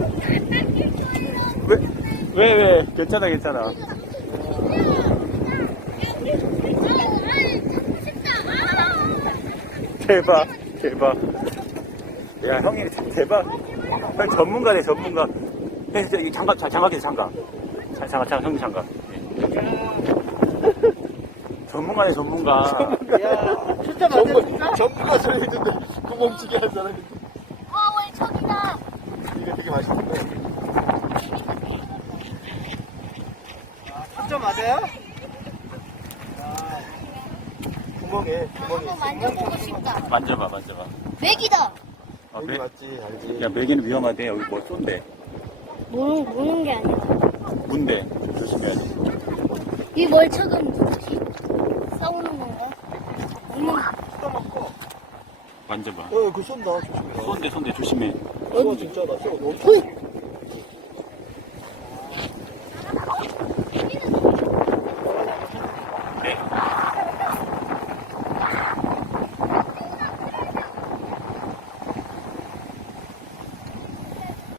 왜? 왜? 왜? 괜찮아, 괜찮아. 대박, 대박. 야, 형이 대박. 형 전문가네, 전문가. 형, 이기 장갑, 장갑이 장갑. 장갑, 장갑, 장 형님 장갑. 전문가네, 전문가. 야, 진짜 맞네. 전문가 소리 듣는데, 구멍치게 한 사람인데. 와, 왜 저기다! 이 아, 맞아요? 아, 구멍에, 구멍에 아, 만져보고 싶다 만져봐 만져봐 메기다 아, 맥, 맞지 알지 야 메기는 위험하대 여기 뭐 쏜대 모르는 게 아니라 뭔데 조심해야지 이뭘 쳐도 만져봐. 예, 어, 그 쏜다. 조심해. 대 쏜대. 조심해. 쏜 어, 어, 네. 진짜 나 쏘.